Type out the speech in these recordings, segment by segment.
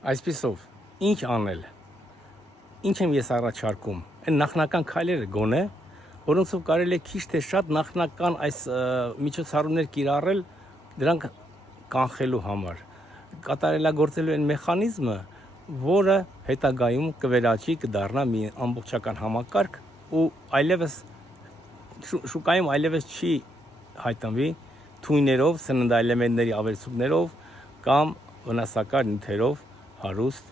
Այսպիսով, ինչ անել, ինչ եմ ես առաջարկում, այն նախնական քայլերը գոնե, որոնցով կարելի է քիչ թե շատ նախնական այս միջոցառումներ կիրառել դրանք կանխելու համար, կատարելագործելու այն մեխանիզմը, որը հետագայում կվերաճի, կդառնա մի ամբողջական համակարգ ու այլևս շուկայում այլևս չի հայտնվի թույներով, սննդաէլեմենտների ավելցուկներով կամ վնասակար նյութերով հարուստ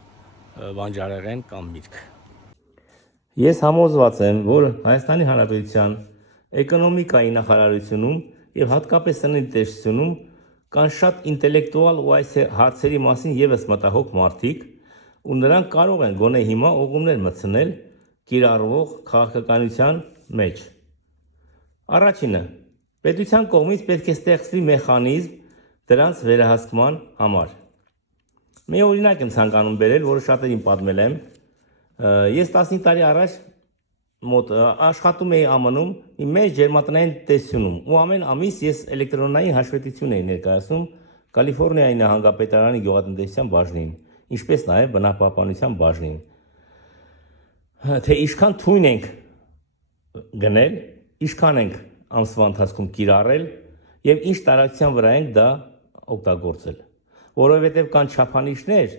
բանջարեղեն կամ միրգ։ Ես համոզված եմ, որ Հայաստանի Հանրապետության էկոնոմիկայի նախարարությունում եւ հատկապես սննդի տնտեսությունում կան շատ ինտելեկտուալ ու այս հարցերի մասին եւս մտահոգ մարդիկ, ու նրանք կարող են գոնե հիմա ուղղումներ մտցնել կիրառվող քաղաքականության մեջ։ Առաջինը, պետության կողմից պետք է ստեղծվի մեխանիզմ դրանց վերահսկման համար։ Մի օրինակ եմ ցանկանում բերել, որը շատերին պատմել եմ։ Ես 15 տարի առաջ մոտ աշխատում էի ԱՄՆ-ում մի մեծ ջերմատնային տնտեսությունում ու ամեն ամիս ես էլեկտրոնային հաշվետվություն էի ներկայացնում Կալիֆոռնիայի նահանգապետարանի գյուղատնտեսության բաժնին, ինչպես նաև բնապահպանության բաժնին, թե ինչքան թույն ենք գնել, ինչքան ենք ամսվա ընթացքում կիրառել եւ ինչ տարածության վրա ենք դա օգտագործել, որովհետեւ կան չափանիշներ,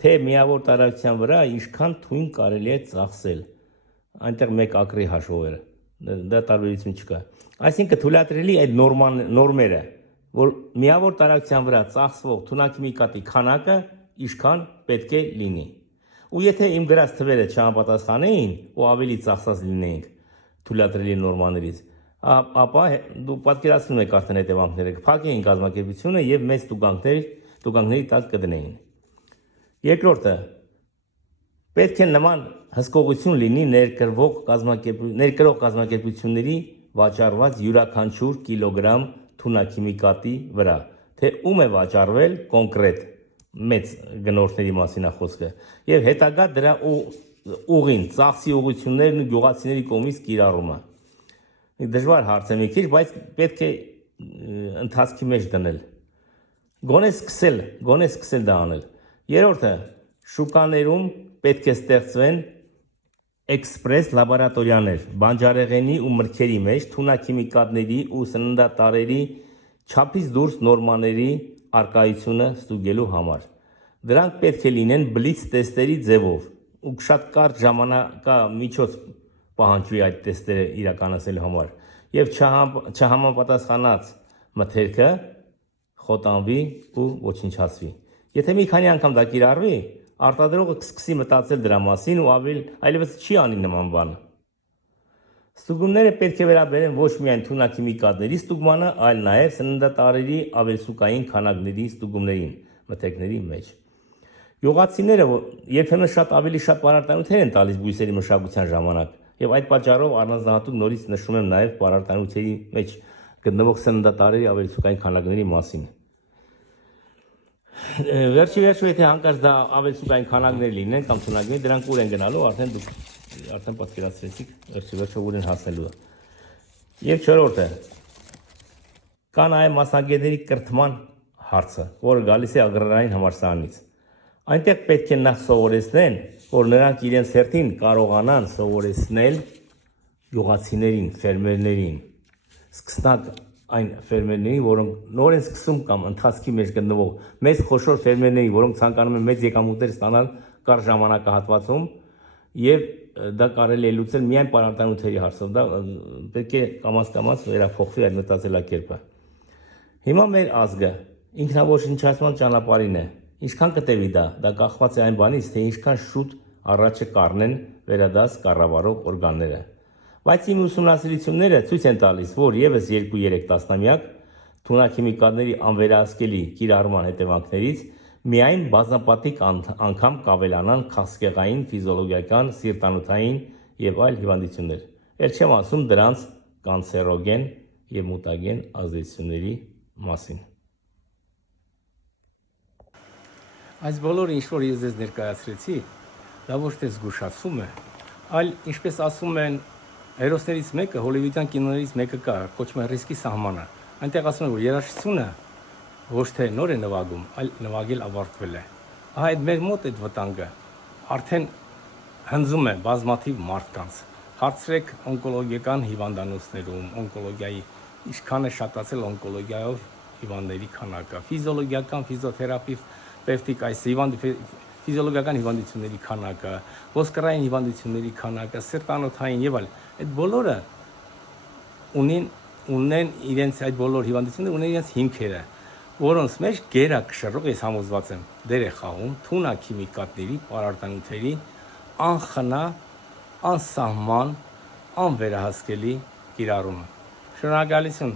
թե միավոր տարածության վրա ինչքան թույն կարելի է ծախսել, այնտեղ մեկ ակրի հաշվով դա տարբերություն չկա, այսինքն թույլատրելի այդ նորմերը, որ միավոր տարածության վրա ծախսվող թունաքիմիկատի քանակը ինչքան պետք է լինի, ու եթե իմ գրած թվերը չհամապատասխանեին ու ավելի ծախսած լինեինք թույլատրելի նորմաներից, ապա դու պատկերացնում եք արդեն հետևանքները, կփակեին կազմակերպությունը եւ մեծ տուգանքների տակ կդնեին։ Երկրորդը, պետք է նման հսկողություն լինի ներկրող կազմակերպությունների վաճառված յուրաքանչյուր կիլոգրամ թունաքիմիկատի վրա, թե ում է վաճառվել կոնկրետ մեծ գնորդների մասին է խոսքը, եւ հետագա դրա ուղին, ծախսի ուղղություններն ու գյուղացիների կողմից կիրառումը։ Դժվար հարց է մի քիչ, բայց պետք է ընթացքի մեջ դնել։ Գոնե սկսել դա անել։ Երրորդը, շուկաներում պետք է ստեղծվեն էքսպրես լաբորատորիաներ բանջարեղենի ու մրգերի մեջ թունաքիմիկատների ու սննդատարերի չափից դուրս նորմաների արկայությունը ստուգելու համար։ Դրանք պետք է լինեն բլից տեստերի ձևով ու շատ կարճ ժամանակամիջոց պահանջվի այդ տեստերը իրականացնելու համար եւ չհամապատասխանած մթերքը խոտանվի ու ոչնչացվի։ Եթե մի քանի անգամ դա կիրառվի, արտադրողը կսկսի մտածել դրա մասին ու այլևս չի անի նման բան։ Ստուգումները պետք է վերաբերեն ոչ միայն թունաքիմիկատների ստուգմանը, այլ նաև սննդատարերի ավելցուկային քանակների ստուգումներին մթերքների մեջ։ Գյուղացիները երբեմն ավելի շատ պարարտանյութեր են տալիս բույսերի մշակության ժամանակ, եւ այդ պատճառով առանձնահատուկ նորից նշում եմ նաև պարարտանյութերի մեջ գտնվող սննդատարերի ավելցուկային քանակների մասին։ Վերջի եթե հանկարծ դա ավելցուկային քանակներ լինեն կամ թունակներ, դրանք ուր են գնալու, արդեն պատկերացրեցիք, վերջը ուր են հասնելու։ Եվ չորրորդը, կա նաև մասնագետների կրթման հարցը, որը գալիս է ագրարային համալսարանից։ Այնտեղ պետք է նախ սովորեցնեն, որ նրանք իրենց հերթին կարողանան սովորեցնել գյուղացիներին, ֆերմերներին, սկսնակ այն ֆերմերներին, որոնք նոր են սկսում կամ ընթացքի մեջ գտնվող մեծ խոշոր ֆերմերների, որոնք ցանկանում են մեծ եկամուտներ ստանալ կարճ ժամանակահատվածում, եւ դա կարելի է լուծել միայն պարարտանյութերի հարցով, դա պետք է կամաց վերափոխվի այդ մտածելակերպը։ Հիմա մեր ազգը ինքնաոչնչացման ճանապարհին է, ինչքան կտևի դա կախված է այն բանից, թե ինչքան շուտ առաջը կառնեն վերադաս կառավարող օրգանները։ Բայց իմ ուսումնասիրությունները ցույց են տալիս, որ եւս 2-3 տասնամյակ թունաքիմիկատների անվերահսկելի կիրառման հետևանքներից միայն բազմապատիկ անգամ կավելանան քաղցկեղային, ֆիզիոլոգիական, սիրտանոթային եւ այլ հիվանդություններ։ Էլ չեմ ասում դրանց կանցերոգեն եւ մուտագեն ազդեցությունների մասին։ Այս բոլորը ինչ որ ես ձեզ ներկայացրեցի, դա ոչ թե զգուշացում է, այլ ինչպես ասում են հերոսներից մեկը, հոլիվուդյան կինոներից մեկը կա, կոչվում է ռիսկի սահմանը։ Այնտեղ ասում են, որ երաժշտությունը ոչ թե նոր է նվագում, այլ նվագել ավարտվել է։ այդ մեր մոտ այդ վտանգը արդեն հնձում է բազմաթիվ մարդկանց։ Հարցրեք օնկոլոգիական հիվանդանոցներում, օնկոլոգիայի ինչքան է շատացել օնկոլոգիայով հիվանդների քանակը, ֆիզիոլոգիական ֆիզիոթերապևտիկ այս ֆիզիոլոգիական հիվանդությունների քանակը, ոսկրային հիվանդությունների քանակը, սրտանոթային եւ այլ, այդ բոլորը ունեն իրենց այդ բոլոր հիվանդությունները ունեն իրենց հիմքերը, որոնց մեջ գերակշռող ես համոզված եմ դեր է խաղում թունաքիմիկատների, պարարտանյութերի անխնա, անսահման, անվերահսկելի կիրառումը։ Շնորհակալություն։